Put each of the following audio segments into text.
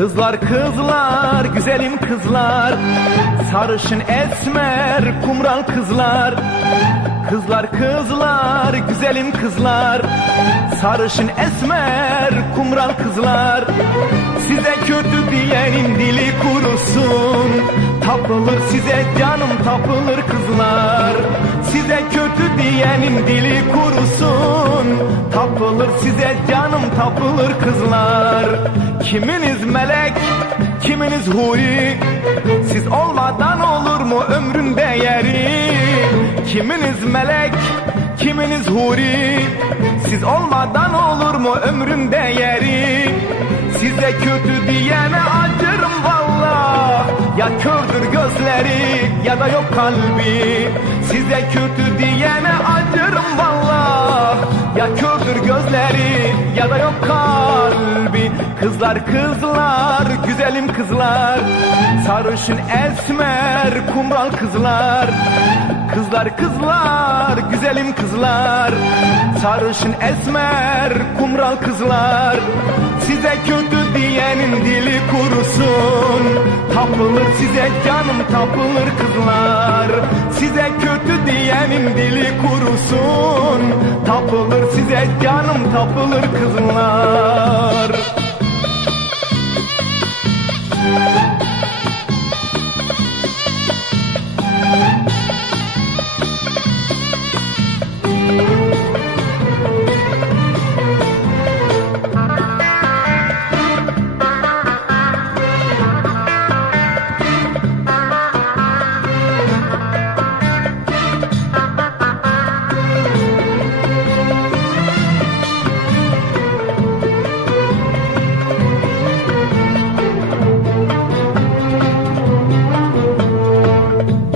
Kızlar kızlar güzelim kızlar. Sarışın esmer kumral kızlar. Kızlar kızlar güzelim kızlar. Sarışın esmer kumral kızlar. Size kötü diyenin dili kurusun. Tapılır size canım tapılır kızlar Size kötü diyenin dili kurusun. Tapılır size canım tapılır kızlar. Kiminiz melek kiminiz huri? Siz olmadan olur mu ömrün değeri? Kiminiz melek kiminiz huri? Siz olmadan olur mu ömrün değeri? Size kötü diyene acırım valla Ya da yok kalbi. Size kötü diyene acırım valla Ya kördür gözleri ya da yok kalbi. Kızlar kızlar güzelim kızlar. Sarışın esmer kumral kızlar. Kızlar kızlar güzelim kızlar. Sarışın esmer kumral kızlar Size kötü diyenin dili kurusun. Tapılır size canım tapılır kızlar. Size kötü diyenin dili kurusun. Tapılır size canım tapılır kızlar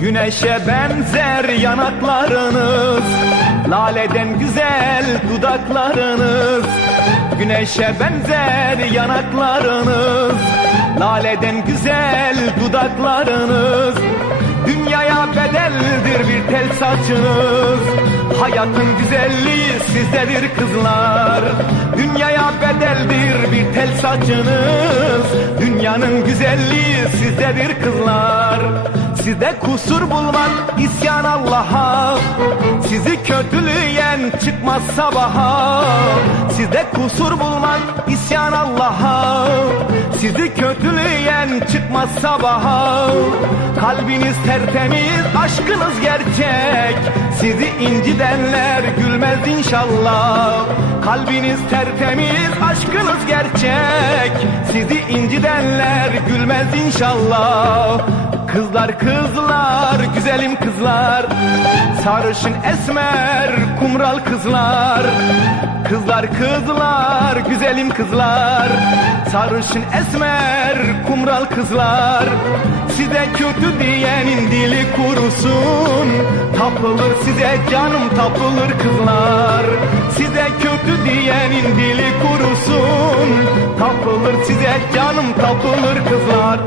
Güneşe benzer yanaklarınız Laleden güzel dudaklarınız. Güneşe benzer yanaklarınız Laleden güzel dudaklarınız. Dünyaya bedeldir bir tel saçınız. Hayatın güzelliği sizdedir kızlar. Dünyaya bedeldir bir tel saçınız. Dünyanın güzelliği sizdedir kızlar Sizde kusur bulmak isyan Allah'a. Sizi kötüleyen çıkmaz sabaha. Sizde kusur bulmak isyan Allah'a. Sizi kötüleyen çıkmaz sabaha. Kalbiniz tertemiz aşkınız gerçek. Sizi incidenler gülmez inşallah. Kalbiniz tertemiz aşkınız gerçek. Sizi incidenler gülmez inşallah Kızlar kızlar güzelim kızlar. Sarışın esmer kumral kızlar. Kızlar kızlar güzelim kızlar. Sarışın esmer kumral kızlar. Size kötü diyenin dili kurusun. Tapılır size canım tapılır kızlar. Size kötü diyenin dili kurusun. Tapılır size canım tapılır kızlar